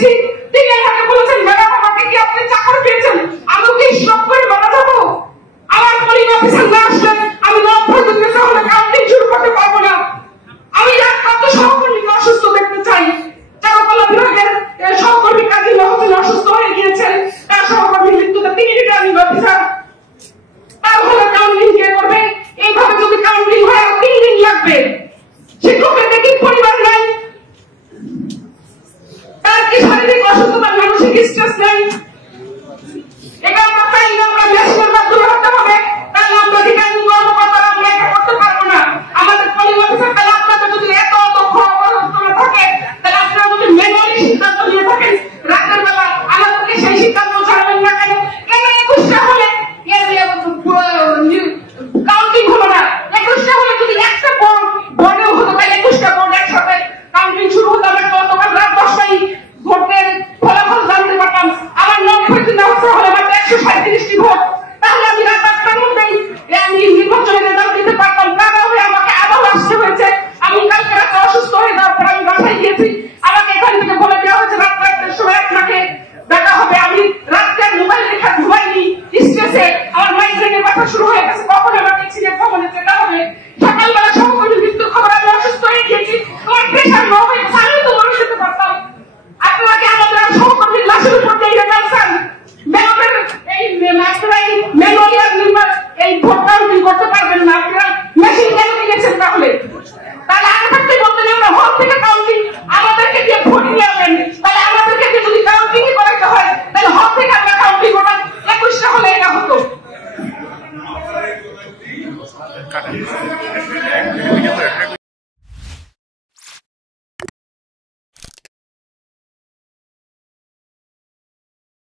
দিয়েছি, তিনি আমাকে বলেছেন ম্যাডাম আমাকে কি আপনি চাকর পেয়েছেন, আমি কি স্টপ করে মারা যাবো? আমার পোলিং অফিসার না আসলে আমি 90 দিন হলে কাউন্টিং শুরু করতে পারবো না। আমি একমাত্র সহকর্মীকে অসুস্থ দেখতে চাই। চারুকলা বিভাগের সহকর্মী কাজী মহসিন অসুস্থ হয়ে গিয়েছেন, তার সহকর্মীর মৃত্যুতে তিনি রিটার্নিং অফিসার, তাহলে কাউন্টিং কে করবে? এইভাবে যদি কাউন্টিং হয় 3 দিন লাগবে। শিক্ষকের কি পরিবার নাই? তার কি শারীরিক অসুস্থতা, মানসিক স্ট্রেস নাই? এটা আমরা চাই না, আমরা ন্যাশনাল মাধ্যমে হতে হবে, তাহলে আমরা রিটার্নিং কর্মকর্তারা আমরা এটা করতে পারবো না। আমাদের পোলিং অফিসার তাহলে আপনাদের যদি এত দক্ষ অবস্থানে থাকে, তাহলে আপনারা যদি ম্যানুয়ালি সিদ্ধান্ত নিয়ে থাকেন রাতের বেলা, আমাদেরকে সেই সিদ্ধান্ত ছাড়বেন না কেন? কেন 21টা হলে কাউন্টিং হলো না? 21টা হলে যদি একটা বোর্ডেও হতো, তাহলে 21টা বোর্ড একসাথে কাউন্টিং শুরু হতো, আমরা গতকাল রাত 10টায় ভোটের ফলাফল জানতে পারতাম। আমার 90 দিন অবস্থা হলে মাত্র 137টি ভোট, তাহলে আমি রাত 8টার মধ্যেই আমি নির্বাচনের রেজাল্ট দিতে পারতাম। না হলে আমাকে আবার আসতে হয়েছে। আমি কালকে রাতে অসুস্থ হয়ে যাওয়ার পর আমি বাসায় গিয়েছি, আমাকে এখান থেকে বলে দেওয়া হয়েছে রাত 1টার সময় আপনাকে দেখা হবে। আমি রাত্রে মোবাইল রেখে ঘুমাইনি, স্ট্রেসে আমার মাইগ্রেনের ব্যথা শুরু হয়ে গেছে, কখন আমাকে সিলেট ভবনে যেতে হবে। সকালবেলা সহকর্মীর মৃত্যুর খবর আমি অসুস্থ হয়ে গিয়েছি, আমার প্রেশার লো হয়ে গেছে, আমি তো মরে যেতে পারতাম। আপনাকে আমাদের সহকর্মীর লাশের উপর দিয়ে রেজাল্ট চান, ম্যাডামের এই ম্যানুয়ালি এই ভোট কাউন্টিং করতে পারবেন না, আপনারা মেশিন কেন দিয়েছেন? তাহলে আগে থাকতে বলতেন আমরা হল থেকে কাউন্টিং আমাদেরকে দিয়ে ভোট নিয়ে আসেন, তাহলে আমাদেরকে যদি কাউন্টিং করাতে হয় তাহলে হল থেকে আমরা কাউন্টিং করতাম। 21টা হলে এটা হতো।